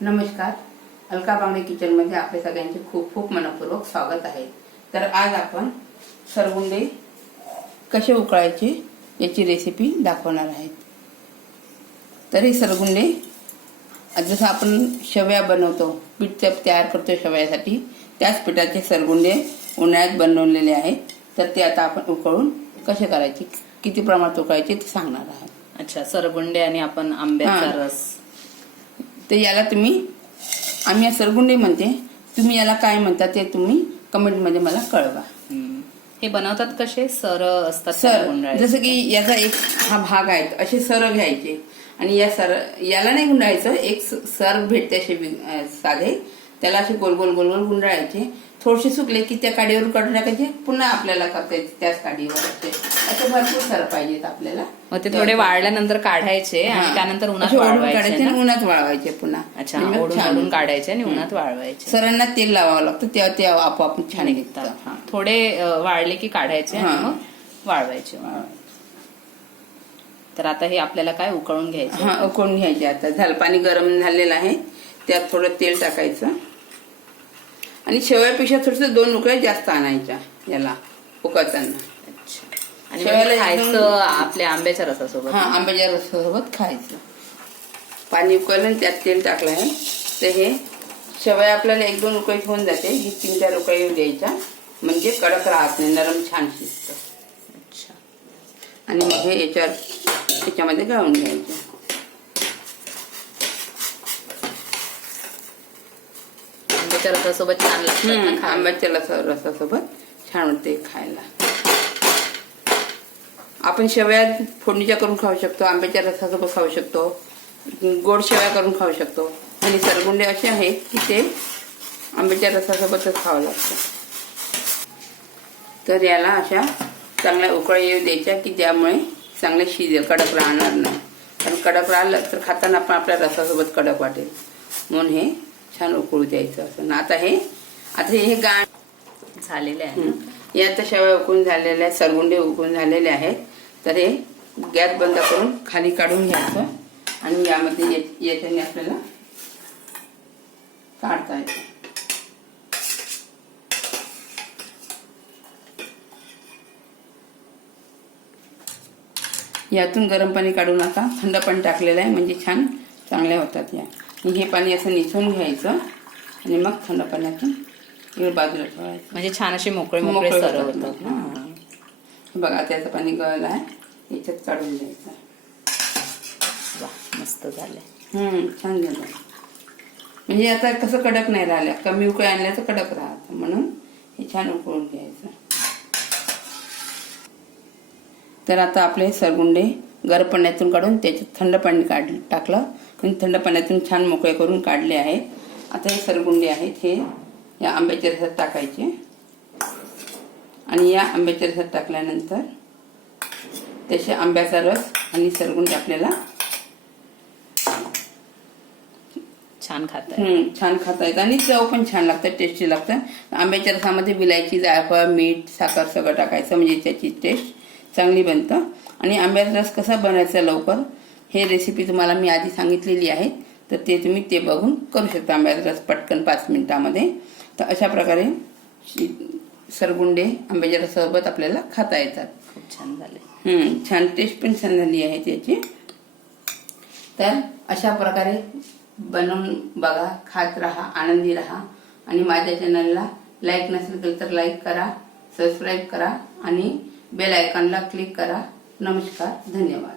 नमस्कार. अलका बांगडे किचनमध्ये आपले सगळ्यांचे खूप खूप मनपूर्वक स्वागत आहे. तर आज आपण सरगुंडे कसे उकळायचे याची रेसिपी दाखवणार आहेत तर हे सरगुंडे जसं आपण शेवया बनवतो पीठ तयार तयार करतो शेवयासाठी त्याच पिठाचे सरगुंडे उन्हाळ्यात बनवलेले आहेत. तर ते आता आपण उकळून कसे करायचे किती प्रमाणात उकळायचे ते सांगणार आहे. अच्छा सरगुंडे आणि आपण आंब्याचा. रस. तर याला तुम्ही आम्ही या सरगुंडे म्हणते तुम्ही याला काय म्हणता ते तुम्ही कमेंटमध्ये मला कळवा. हे बनवतात कसे? सर असतात सर. जसं की याचा एक हा भाग आहे असे सर घ्यायचे. आणि या सर याला नाही गुंडाळायचं एक सर भेटते असे साधे. त्याला असे गोल गोल गोल गोल गुंडाळायचे. थोडेसे सुकले की त्या काडीवर काढून टाकायचे पुन्हा आपल्याला करता येते त्याच काडीवर असे भरपूर पाहिजेत आपल्याला. मग ते थोडे वाळल्यानंतर काढायचे आणि. त्यानंतर उन्हात वाळवायचे? आणि उन्हात वाळवायचे पुन्हा. अच्छा ओढून काढायचे आणि उन्हात वाळवायचे. सरांना तेल लावावं लागतं तेव्हा ते आपोआप छान निघतात हा. थोडे वाळले की काढायचे आणि. मग वाळवायचे. तर आता हे आपल्याला काय उकळून घ्यायचे? हा उकळून घ्यायचे आता. झालं पाणी गरम झालेलं आहे. त्यात थोडं तेल टाकायचं. आणि शेवयापेक्षा थोडस दोन उकळ्या जास्त आणायच्या याला उकळताना. आणि शेवायला मग एकदम- खायचं आपल्या आंब्याच्या रसासोबत. हा आंब्याच्या रसासोबत खायचं. पाणी उकळलं आणि त्यात तेल टाकलं आहे. तर हे शेवया आपल्याला एक दोन उकळी होऊन जाते. ही तीन चार उकळी येऊ द्यायच्या. म्हणजे कडक राहत नाही नरम छान शिजतं. अच्छा. आणि मग हे याच्यावर याच्यामध्ये गाळून घ्यायचे. आंब्याच्या रसासोबत छान ना खायला. आंब्याच्या रसा रसासोबत छान वाटते खायला. आपण शेवया फोडणीच्या करून खाऊ शकतो आंब्याच्या रसासोबत खाऊ शकतो गोड शेवया करून खाऊ शकतो. आणि सरगुंडे असे आहेत की ते आंब्याच्या रसासोबतच खावं लागतं. तर याला अशा चांगल्या उकळी येऊ द्यायच्या की त्यामुळे चांगले शिजेल कडक राहणार नाही. कारण कडक राहिलं तर खाताना पण आपल्या रसासोबत कडक वाटेल. म्हणून हे छान उकळू द्यायचं असं. ना आता हे आता हे गाण झालेले आहे ना? या आता शेवया उकळून झालेल्या आहेत सरगुंडे उकळून झालेले आहेत. तर हे गॅस बंद करून खाली काढून घ्यायचं आणि यामध्ये याच्याने आपल्याला काढता येतं. यातून गरम पाणी काढून आता थंड पाणी टाकलेलं आहे म्हणजे छान चांगल्या होतात या. हे पाणी असं निथून घ्यायचं आणि मग थंड पाण्यातून बाजूला ठेवायचं. म्हणजे छान असे मोकळे मोकळे मोकळे सर होतात बघा त्याचं पाणी गळलं आहे. याच्यात काढून द्यायचं वा मस्त झाले हम्म छान झालं म्हणजे आता कसं कडक नाही राहिल्या कमी उकळी आणल्या तर कडक राहत. म्हणून हे छान उकळून घ्यायचं. तर आता आपले सरगुंडे गरम पाण्यातून काढून त्याच्यात थंड पाणी काढ टाकलं. आणि थंड पाण्यातून छान मोकळे करून काढले आहेत. आता हे सरगुंडे आहेत हे या आंब्याच्या रसात टाकायचे. आणि या आंब्याच्या रसात टाकल्यानंतर त्याचे आंब्याचा रस आणि सरगुंडे आपल्याला छान खात छान खाता येतं आणि चव पण छान लागतं टेस्टी लागतं. आंब्याच्या रसामध्ये विलायची जायफळ मीठ साखर सगळं टाकायचं म्हणजे त्याची टेस्ट चांगली बनतं. आणि आंब्याचा रस कसा बनायचा लवकर हे रेसिपी तुम्हाला मी आधी सांगितलेली आहे. तर ते तुम्ही ते बघून करू शकता आंब्याचा रस पटकन पाच मिनिटामध्ये. तर अशा प्रकारे सरगुंडे आंब्याच्या रसासोबत आपल्याला खाता येतात. खूप छान झाले. हम्म, छान टेस्ट पण छान झाली आहे त्याची. तर अशा प्रकारे बनवून बघा खात राहा आनंदी राहा. आणि माझ्या चॅनलला लाईक नसेल केलं तर लाईक करा सबस्क्राईब करा आणि बेल आयकॉनला क्लिक करा. नमस्कार धन्यवाद.